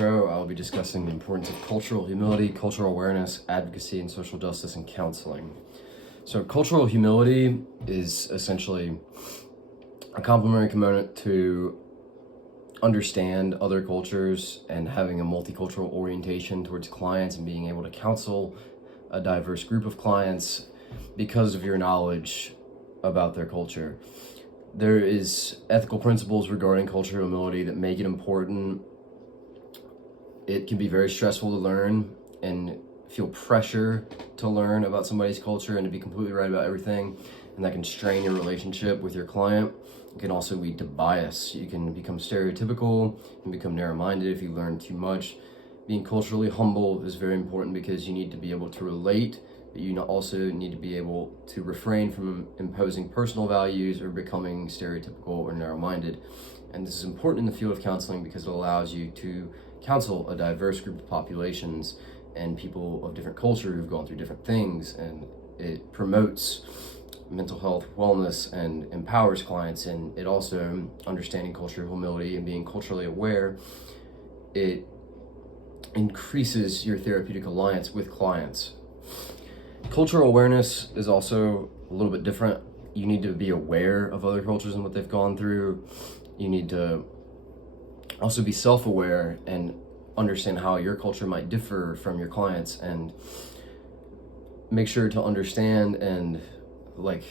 intro, I'll be discussing the importance of cultural humility, cultural awareness, advocacy, and social justice in counseling. So cultural humility is essentially a complementary component to understand other cultures and having a multicultural orientation towards clients and being able to counsel a diverse group of clients because of your knowledge about their culture. There is ethical principles regarding cultural humility that make it important. It can be very stressful to learn and feel pressure to learn about somebody's culture and to be completely right about everything, and that can strain your relationship with your client. It can also lead to bias. You can become stereotypical and become narrow-minded if you learn too much. Being culturally humble is very important because you need to be able to relate, but you also need to be able to refrain from imposing personal values or becoming stereotypical or narrow-minded. And this is important in the field of counseling because it allows you to counsel a diverse group of populations and people of different culture who've gone through different things, and it promotes mental health, wellness, and empowers clients. And it also, understanding cultural humility and being culturally aware, it increases your therapeutic alliance with clients. Cultural awareness is also a little bit different. You need to be aware of other cultures and what they've gone through. You need to also be self-aware and understand how your culture might differ from your clients, and make sure to understand. And like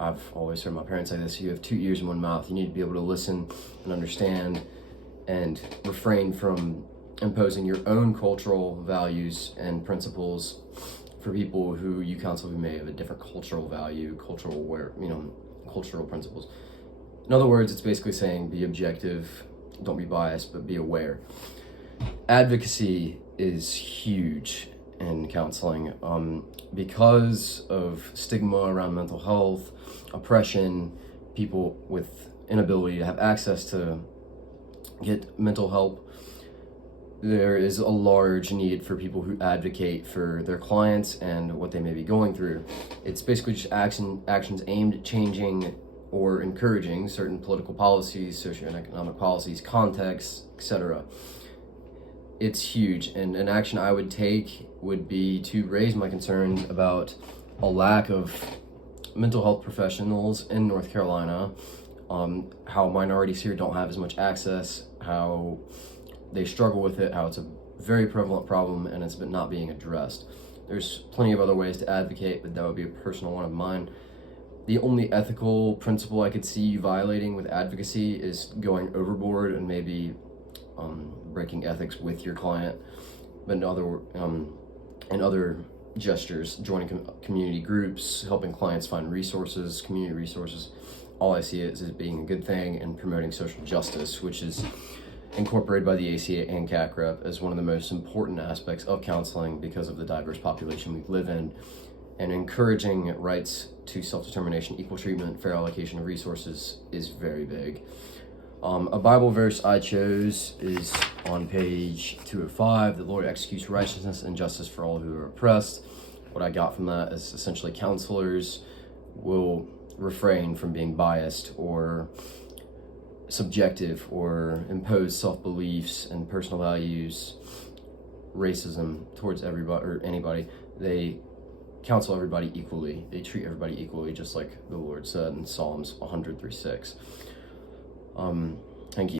I've always heard my parents say this, you have 2 ears and 1 mouth. You need to be able to listen and understand and refrain from imposing your own cultural values and principles for people who you counsel who may have a different cultural value, cultural principles. In other words, it's basically saying be objective, don't be biased, but be aware. Advocacy is huge in counseling because of stigma around mental health, oppression, people with inability to have access to get mental help. There is a large need for people who advocate for their clients and what they may be going through. It's basically just actions aimed at changing or encouraging certain political policies, socioeconomic policies, contexts, etc. It's huge, and an action I would take would be to raise my concerns about a lack of mental health professionals in North Carolina, how minorities here don't have as much access, how they struggle with it, how it's a very prevalent problem and it's not being addressed. There's plenty of other ways to advocate, but that would be a personal one of mine. The only ethical principle I could see you violating with advocacy is going overboard and maybe breaking ethics with your client. But in other gestures, joining community groups, helping clients find resources, community resources, all I see is as being a good thing, and promoting social justice, which is incorporated by the ACA and CACREP as one of the most important aspects of counseling because of the diverse population we live in. And encouraging rights to self-determination, equal treatment, fair allocation of resources is very big. A Bible verse I chose is on page 205. The Lord executes righteousness and justice for all who are oppressed. What I got from that is essentially counselors will refrain from being biased or subjective or impose self-beliefs and personal values, racism towards everybody or anybody. They counsel everybody equally. They treat everybody equally, just like the Lord said in Psalms 103:6. Thank you.